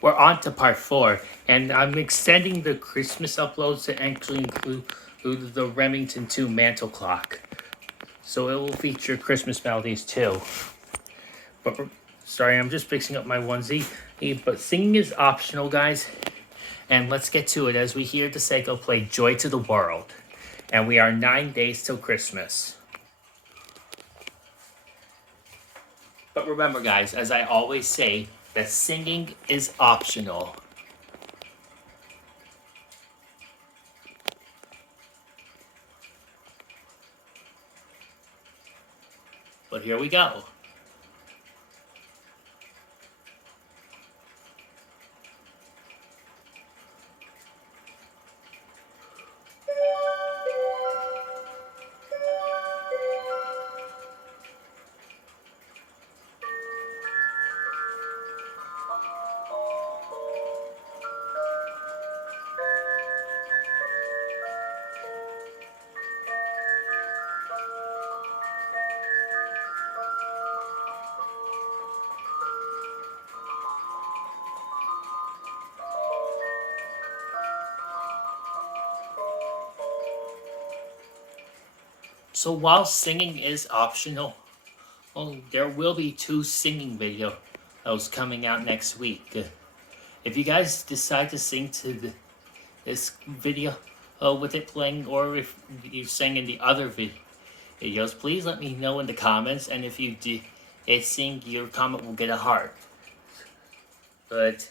we're on to part 4, and I'm extending the Christmas uploads to actually include the Remington II mantle clock. So it will feature Christmas melodies too. But sorry, I'm just fixing up my onesie. But singing is optional, guys. And let's get to it as we hear the Seiko play Joy to the World. And we are 9 days till Christmas. But remember, guys, as I always say, that singing is optional. But here we go. So while singing is optional, well, there will be 2 singing videos coming out next week. If you guys decide to sing to this video with it playing, or if you sing in the other videos, please let me know in the comments, and if you did sing, your comment will get a heart. But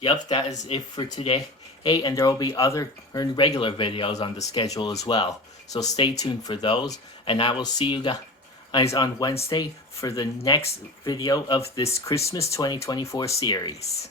yep, that is it for today. Hey, and there will be other regular videos on the schedule as well. So stay tuned for those, and I will see you guys on Wednesday for the next video of this Christmas 2024 series.